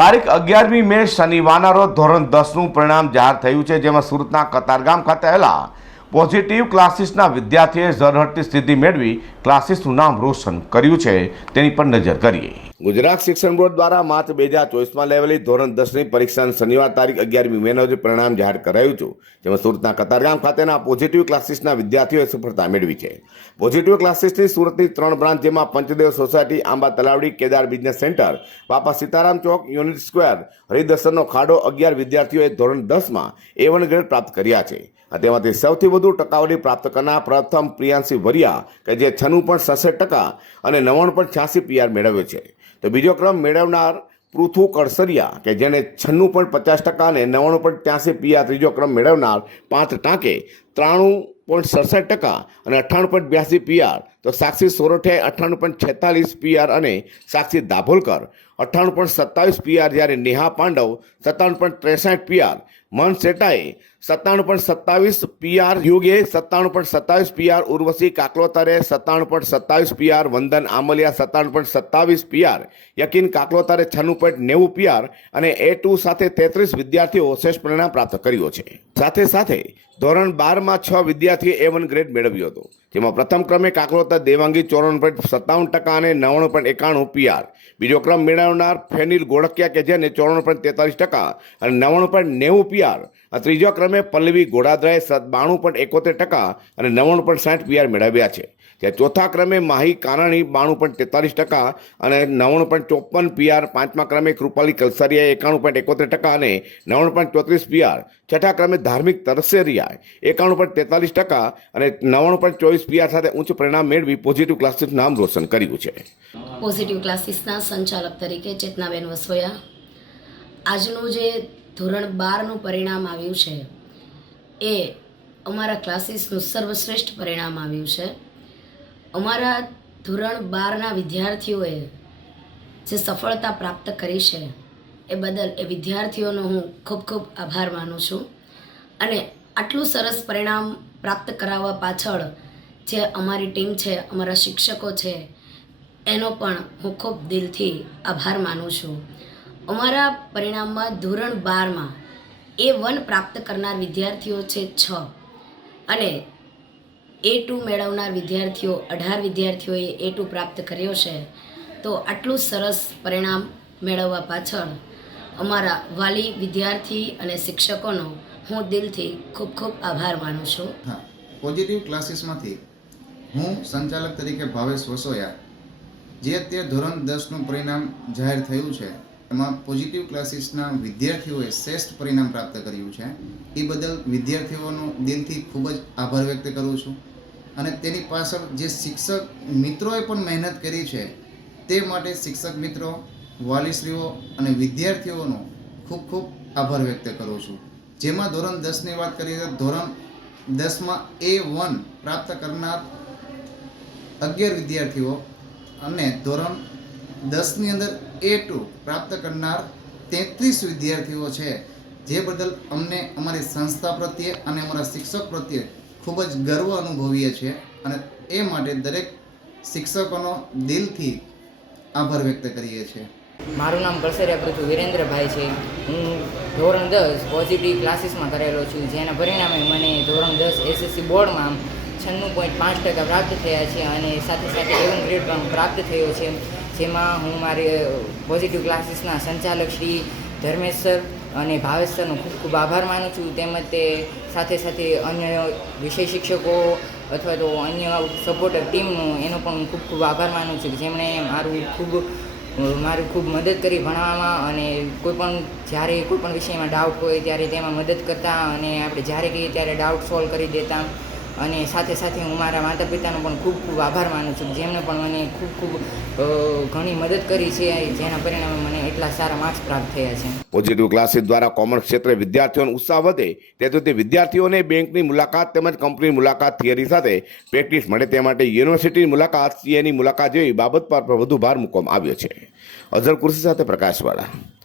તારીખ અગિયારમી મે શનિવારના રોજ ધોરણ દસનું પરિણામ જાહેર થયું છે, જેમાં સુરતના કતારગામ ખાતે આવેલા પોઝિટિવ ક્લાસીસના વિદ્યાર્થીએ ઝરહટતી સ્થિતિ મેળવી ક્લાસીસનું નામ રોશન કર્યું છે. તેની પર નજર કરીએ. ગુજરાત શિક્ષણ બોર્ડ દ્વારા માર્ચ બે હજાર ચોવીસમાં લેવાલી ધોરણ દસની પરીક્ષાનું શનિવાર તારીખ અગિયારમી મેના રોજ પરિણામ જાહેર કરાયું હતું. જેમાં સુરતના કતારગામ ખાતેના પોઝિટિવ ક્લાસીસના વિદ્યાર્થીઓએ સફળતા મેળવી છે. પોઝિટિવ ક્લાસીસની સુરતની ત્રણ બ્રાન્ચ જેમાં Panchdev society Amba Talavdi, Kedar business centre Bapa Sitaram ચોક યુનિટ સ્ક્વેર હરિદર્શનનો ખાડો અગિયાર વિદ્યાર્થીઓએ ધોરણ દસમાં એ વન ગ્રેડ પ્રાપ્ત કર્યા છે. તેમાંથી સૌથી વધુ ટકાવારી પ્રાપ્ત કરનાર પ્રથમ પ્રિયાંશી વરિયા કે જે છન્નું પણ સડસઠ ટકા અને નવ્વાણું પણ છ્યાસી પીઆર મેળવ્યો છે. તો બીજો ક્રમ મેળવનાર પૃથુ કળસરિયા, કે જેને છન્નું પણ પચાસ ટકા અને નવ્વાણું પણ ત્યાંસી પીઆર ત્રીજો ક્રમ મેળવનાર પાંચ ટાંકે ત્રાણું પોઈન્ટ સડસઠ ટકા અને અઠ્ઠાણું પોઈન્ટ બ્યાસી પીઆર તો સાક્ષી સોરઠે અઠ્ઠાણું પોઈન્ટ છેતાલીસ પીઆર અને સાક્ષી દાભોલકર અઠ્ઠાણું પોઈન્ટ સત્તાવીસ પીઆર જ્યારે નેહા પાંડવ સત્તાણું પોઈન્ટ ત્રેસઠ પીઆર મન સેટાએ સત્તાણું પોઈન્ટ સત્તાવીસ પીઆર યુગે સત્તાણું પોઈન્ટ સત્તાવીસ પીઆર ઉર્વશી કાકલોતરે સત્તાણું પોઈન્ટ સત્તાવીસ પીઆર વંદન આમલિયા સત્તાણું પોઈન્ટ સત્તાવીસ પીઆર યકીન કાકલોતરે છન્નું પોઈન્ટ નેવું પીઆર અને એ ટુ સાથે તેત્રીસ વિદ્યાર્થીઓ શ્રેષ્ઠ પરિણામ પ્રાપ્ત કર્યો છે. સાથે સાથે ધોરણ બારમાં છ વિદ્યાર્થીએ એ વન ગ્રેડ મેળવ્યો હતો. જેમાં પ્રથમ ક્રમે કાકરોતા દેવાંગી ચોરાણું પોઈન્ટ સત્તાવન ટકા અને નવ્વાણું પોઈન્ટ એકાણું પીઆર. બીજો ક્રમ મેળવનાર ફેનિલ ગોળકિયા કે જેને ચોરાણું પોઈન્ટ તેતાલીસ ટકા અને નવ્વાણું પોઈન્ટ નેવું પીઆર. આ ત્રીજો ક્રમે પલ્લવી ગોડાદરાએ સત બાણું પોઈન્ટ એકોતેર ટકા અને નવ્વાણું પોઈન્ટ સાઠ પીઆર મેળવ્યા છે. જ્યારે ચોથા ક્રમે માહી કાનાણી બાણું પોઈન્ટ તેતાલીસ ટકા અને નવ્વાણું પોઈન્ટ ચોપન પીઆર પાંચમા ક્રમે કૃપાલી કલસારીયાએ એકાણું પોઈન્ટ એકોતેર ટકા અને નવ્વાણું પોઈન્ટ ચોત્રીસ પીઆર છઠ્ઠા ક્રમે ધાર્મિક તરસેરિયાએ એકાણું પોઈન્ટ તેતાલીસ ટકા અને નવ્વાણું પોઈન્ટ ચોવીસ પીઆર સાથે ઉચ્ચ પરિણામ મેળવી પોઝિટિવ ક્લાસીસ નામ રોશન કર્યું છે. પોઝિટિવ ક્લાસીસના સંચાલક તરીકે ચેતનાબેન વસોયા. આજનું જે ધોરણ બારનું પરિણામ આવ્યું છે. એ અમારા ક્લાસીસનું સર્વશ્રેષ્ઠ પરિણામ આવ્યું છે. અમારા ધોરણ બારના વિદ્યાર્થીઓએ જે સફળતા પ્રાપ્ત કરી છે, એ બદલ એ વિદ્યાર્થીઓનો હું ખૂબ ખૂબ આભાર માનું છું. અને આટલું સરસ પરિણામ પ્રાપ્ત કરાવવા પાછળ જે અમારી ટીમ છે, અમારા શિક્ષકો છે, એનો પણ હું ખૂબ દિલથી આભાર માનું છું. અમારા પરિણામમાં ધોરણ બારમાં એ વન પ્રાપ્ત કરનાર વિદ્યાર્થીઓ છે છ. અને એ ટુ મેળવનાર વિદ્યાર્થીઓ, અઢાર વિદ્યાર્થીઓએ એ ટુ પ્રાપ્ત કર્યો છે. તો આટલું સરસ પરિણામ મેળવવા પાછળ અમારા વાલી વિદ્યાર્થી અને શિક્ષકોનો હું દિલથી ખૂબ ખૂબ આભાર માનું છું. હા પોઝિટિવ ક્લાસીસમાંથી હું સંચાલક તરીકે ભાવેશ વસોયા, જે અત્યારે ધોરણ દસનું પરિણામ જાહેર થયું છે. એમાં પોઝિટિવ ક્લાસીસના વિદ્યાર્થીઓએ શ્રેષ્ઠ પરિણામ પ્રાપ્ત કર્યું છે. એ બદલ વિદ્યાર્થીઓનો દિલથી ખૂબ જ આભાર વ્યક્ત કરું છું. અને તેની પાછળ જે શિક્ષક મિત્રોએ પણ મહેનત કરી છે, તે માટે શિક્ષક મિત્રો, વાલીશ્રીઓ અને વિદ્યાર્થીઓનો ખૂબ ખૂબ આભાર વ્યક્ત કરું છું. જેમાં ધોરણ દસની વાત કરીએ તો ધોરણ દસમાં એ વન પ્રાપ્ત કરનાર અગિયાર વિદ્યાર્થીઓ અને ધોરણ દસની અંદર એ ટુ પ્રાપ્ત કરનાર તેત્રીસ વિદ્યાર્થીઓ છે, જે બદલ અમને અમારી સંસ્થા પ્રત્યે અને અમારા શિક્ષક પ્રત્યે ખૂબ જ ગર્વ અનુભવીએ છીએ અને એ માટે દરેક શિક્ષકોનો દિલથી આભાર વ્યક્ત કરીએ છીએ. મારું નામ કળસરિયા પૃથુ વિરેન્દ્રભાઈ છે. હું ધોરણ દસ પોઝિટિવ ક્લાસીસમાં કરેલો છું, જેના પરિણામે મને ધોરણ દસ એસએસસી બોર્ડમાં છન્નું પોઈન્ટ પાંચ ટકા પ્રાપ્ત થયા છે અને સાથે સાથે એવન ગ્રેડ પણ પ્રાપ્ત થયો છે. જેમાં હું મારી પોઝિટિવ ક્લાસીસના સંચાલક શ્રી ધર્મેશ સર અને ભાવેશ સરનો ખૂબ ખૂબ આભાર માનું છું. તેમજ તે સાથે સાથે અન્ય વિષય શિક્ષકો અથવા તો અન્ય સપોર્ટર ટીમનો એનો પણ હું ખૂબ ખૂબ આભાર માનું છું જેમણે મારું ખૂબ મારી ખૂબ મદદ કરી ભણવામાં અને કોઈ પણ જ્યારે કોઈપણ વિષયમાં ડાઉટ હોય ત્યારે તેમાં મદદ કરતા અને આપણે જ્યારે કહીએ ત્યારે ડાઉટ સોલ્વ કરી દેતા. અને સાથે સાથે હું મારા માતા પિતાનો પણ ખૂબ ખૂબ આભાર માનું છું. જેમણે પણ મને ખૂબ ખૂબ ઘણી મદદ કરી છે જેના પરિણામે મને એટલા સારા માર્ક્સ પ્રાપ્ત થયા છે. પોઝિટિવ ક્લાસીસ દ્વારા કોમર્સ ક્ષેત્રે વિદ્યાર્થીઓનો ઉત્સાહ વધે, તેથી વિદ્યાર્થીઓને બેંકની મુલાકાત તેમજ કંપની મુલાકાત થિયરી સાથે પ્રેક્ટિસ મળે તે માટે યુનિવર્સિટીની મુલાકાત સીએની મુલાકાત જેવી બાબત પર વધુ ભાર મૂકવામાં આવ્યો છે. અઝર કુર્સી સાથે પ્રકાશવાળા.